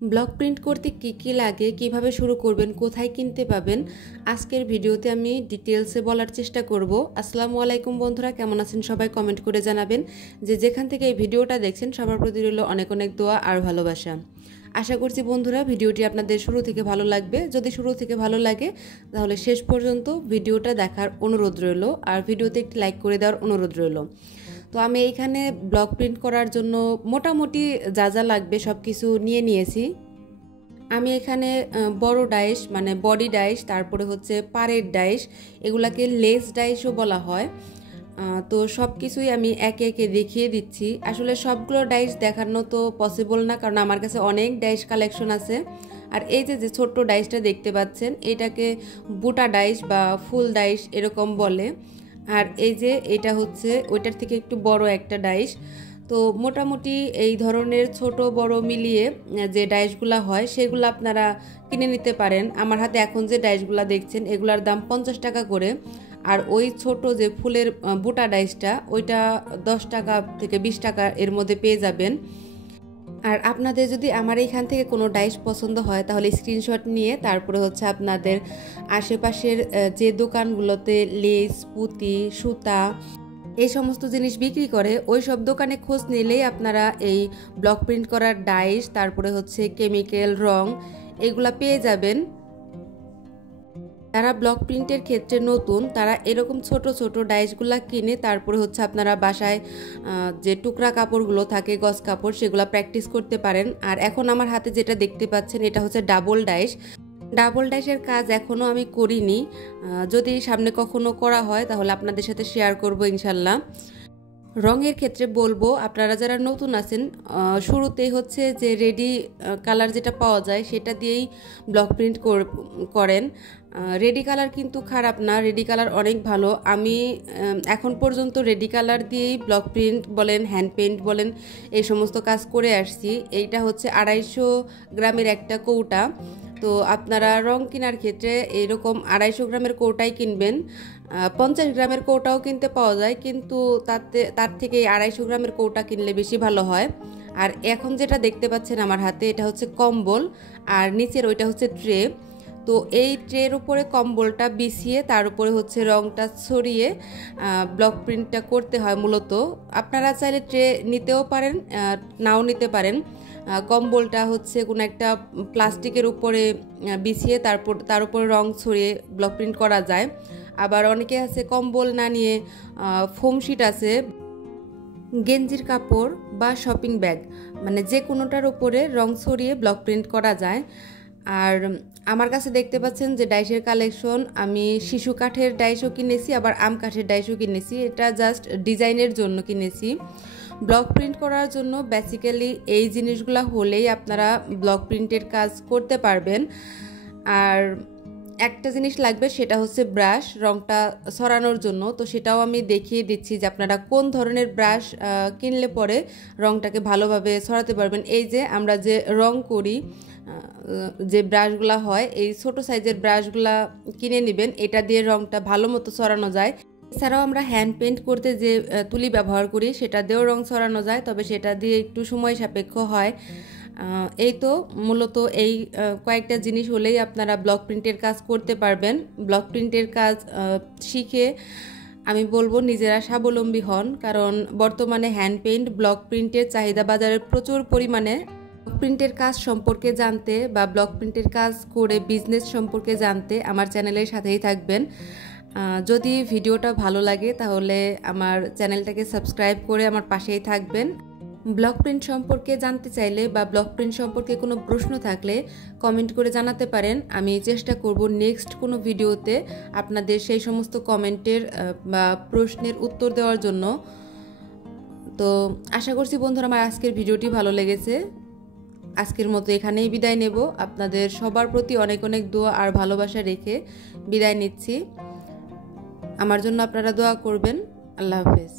Block print করতে কি কি লাগে, কিভাবে শুরু করবেন, কোথায় কিনতে পাবেন, আজকের ভিডিওতে আমি ডিটেলসে বলার চেষ্টা করব। আসসালামু আলাইকুম বন্ধুরা, কেমন আছেন সবাই? কমেন্ট করে জানাবেন। যেখান থেকে এই ভিডিওটা দেখছেন সবার প্রতি রইল অনেক অনেক দোয়া আর ভালোবাসা। আশা করছি বন্ধুরা ভিডিওটি আপনাদের শুরু থেকে ভালো লাগবে। যদি শুরু থেকে ভালো লাগে তাহলে শেষ পর্যন্ত ভিডিওটা দেখার অনুরোধ রইল, আর ভিডিওতে একটি লাইক করে দেওয়ার অনুরোধ রইল। তো আমি এইখানে ব্লক প্রিন্ট করার জন্য মোটামুটি যা যা লাগবে সব কিছু নিয়েছি। আমি এখানে বড় ডাইস মানে বডি ডাইস, তারপরে হচ্ছে পাড়ের ডাইস, এগুলাকে লেস ডাইসও বলা হয়। তো সব কিছুই আমি একে একে দেখিয়ে দিচ্ছি। আসলে সবগুলো ডাইস দেখানো তো পসিবল না, কারণ আমার কাছে অনেক ডাইস কালেকশন আছে। আর এই যে ছোট্ট ডাইসটা দেখতে পাচ্ছেন, এটাকে বুটা ডাইস বা ফুল ডাইস এরকম বলে। আর এই যে এটা হচ্ছে ওইটার থেকে একটু বড় একটা ডাইস। তো মোটামুটি এই ধরনের ছোট বড় মিলিয়ে যে ডাইসগুলো হয় সেগুলো আপনারা কিনে নিতে পারেন। আমার হাতে এখন যে ডাইসগুলো দেখছেন এগুলার দাম 50 টাকা করে। আর ওই ছোট যে ফুলের বুটা ডাইসটা ওইটা 10 টাকা থেকে 20 টাকা এর মধ্যে পেয়ে যাবেন। আর আপনাদের যদি আমার এইখান থেকে কোনো ডাইস পছন্দ হয় তাহলে স্ক্রিনশট নিয়ে তারপরে হচ্ছে আপনাদের আশেপাশের যে দোকানগুলোতে লেস, পুঁতি, সুতা এই সমস্ত জিনিস বিক্রি করে ওই সব দোকানে খোঁজ নিলেই আপনারা এই ব্লক প্রিন্ট করার ডাইস, তারপরে হচ্ছে কেমিক্যাল, রং এগুলা পেয়ে যাবেন। যারা ব্লক প্রিন্টের ক্ষেত্রে নতুন তারা এরকম ছোট ছোট ডাইসগুলা কিনে তারপরে হচ্ছে আপনারা বাসায় যে টুকরা কাপড়গুলো থাকে, গজ কাপড়, সেগুলো প্র্যাকটিস করতে পারেন। আর এখন আমার হাতে যেটা দেখতে পাচ্ছেন এটা হচ্ছে ডাবল ডাইস। ডাবল ডাইসের কাজ এখনও আমি করিনি, যদি সামনে কখনো করা হয় তাহলে আপনাদের সাথে শেয়ার করব ইনশাল্লাহ। রঙের ক্ষেত্রে বলবো আপনারা যারা নতুন আছেন শুরুতেই হচ্ছে যে রেডি কালার যেটা পাওয়া যায় সেটা দিয়েই ব্লক প্রিন্ট করেন। রেডি কালার কিন্তু খারাপ না, রেডি কালার অনেক ভালো। আমি এখন পর্যন্ত রেডি কালার দিয়েই ব্লক প্রিন্ট বলেন, হ্যান্ড পেইন্ট বলেন, এই সমস্ত কাজ করে আসছি। এইটা হচ্ছে 250 গ্রামের একটা কৌটা। তো আপনারা রং কেনার ক্ষেত্রে এরকম 250 গ্রামের কৌটাই কিনবেন। 50 গ্রামের কৌটাও কিনতে পাওয়া যায়, কিন্তু তার থেকে 250 গ্রামের কৌটা কিনলে বেশি ভালো হয়। আর এখন যেটা দেখতে পাচ্ছেন আমার হাতে এটা হচ্ছে কম্বল, আর নিচের ওইটা হচ্ছে ট্রে। তো এই ট্রের উপরে কম্বলটা বিছিয়ে তার উপরে হচ্ছে রংটা ছড়িয়ে ব্লক প্রিন্টটা করতে হয় মূলত। আপনারা চাইলে ট্রে নিতেও পারেন, নাও নিতে পারেন। কম্বলটা হচ্ছে কোনো একটা প্লাস্টিকের উপরে বিছিয়ে তার উপরে রং ছড়িয়ে ব্লক প্রিন্ট করা যায়। আবার অনেকে আছে কম্বল না নিয়ে ফোম শিট আছে, গেঞ্জির কাপড় বা শপিং ব্যাগ, মানে যে কোনোটার উপরে রং ছড়িয়ে ব্লক প্রিন্ট করা যায়। আর আমার কাছে দেখতে পাচ্ছেন যে ডাইসের কালেকশন, আমি শিশু কাঠের ডাইসও কিনেছি, আবার আম কাঠের ডাইসও কিনেছি। এটা জাস্ট ডিজাইনের জন্য কিনেছি। ব্লক প্রিন্ট করার জন্য বেসিক্যালি এই জিনিসগুলো হলেই আপনারা ব্লক প্রিন্টের কাজ করতে পারবেন। আর একটা জিনিস লাগবে, সেটা হচ্ছে ব্রাশ, রংটা ছড়ানোর জন্য। তো সেটাও আমি দেখিয়ে দিচ্ছি যে আপনারা কোন ধরনের ব্রাশ কিনলে পরে রংটাকে ভালোভাবে ছড়াতে পারবেন। এই যে আমরা যে রং করি, যে ব্রাশগুলা হয়, এই ছোট সাইজের ব্রাশগুলা কিনে নেবেন, এটা দিয়ে রংটা ভালো মতো ছড়ানো যায়। এছাড়াও আমরা হ্যান্ড পেইন্ট করতে যে তুলি ব্যবহার করি সেটা দিয়েও রং ছড়ানো যায়, তবে সেটা দিয়ে একটু সময় সাপেক্ষ হয়। এই তো মূলত এই কয়েকটা জিনিস হলেই আপনারা ব্লক প্রিন্টের কাজ করতে পারবেন। ব্লক প্রিন্টের কাজ শিখে আমি বলবো নিজেরা স্বাবলম্বী হন, কারণ বর্তমানে হ্যান্ড পেইন্ট, ব্লক প্রিন্টের চাহিদা বাজারে প্রচুর পরিমাণে। ব্লক প্রিন্টের কাজ সম্পর্কে জানতে বা ব্লক প্রিন্টের কাজ করে বিজনেস সম্পর্কে জানতে আমার চ্যানেলের সাথেই থাকবেন। যদি ভিডিওটা ভালো লাগে তাহলে আমার চ্যানেলটাকে সাবস্ক্রাইব করে আমার পাশেই থাকবেন। ব্লক প্রিন্ট সম্পর্কে জানতে চাইলে বা ব্লক প্রিন্ট সম্পর্কে কোনো প্রশ্ন থাকলে কমেন্ট করে জানাতে পারেন। আমি চেষ্টা করব নেক্সট কোনো ভিডিওতে আপনাদের সেই সমস্ত কমেন্টের বা প্রশ্নের উত্তর দেওয়ার জন্য। তো আশা করছি বন্ধুরা আমার আজকের ভিডিওটি ভালো লেগেছে। আজকের মতো এখানেই বিদায় নেব। আপনাদের সবার প্রতি অনেক অনেক দোয়া আর ভালোবাসা রেখে বিদায় নিচ্ছি। আমার জন্য আপনারা দোয়া করবেন। আল্লাহ হাফেজ।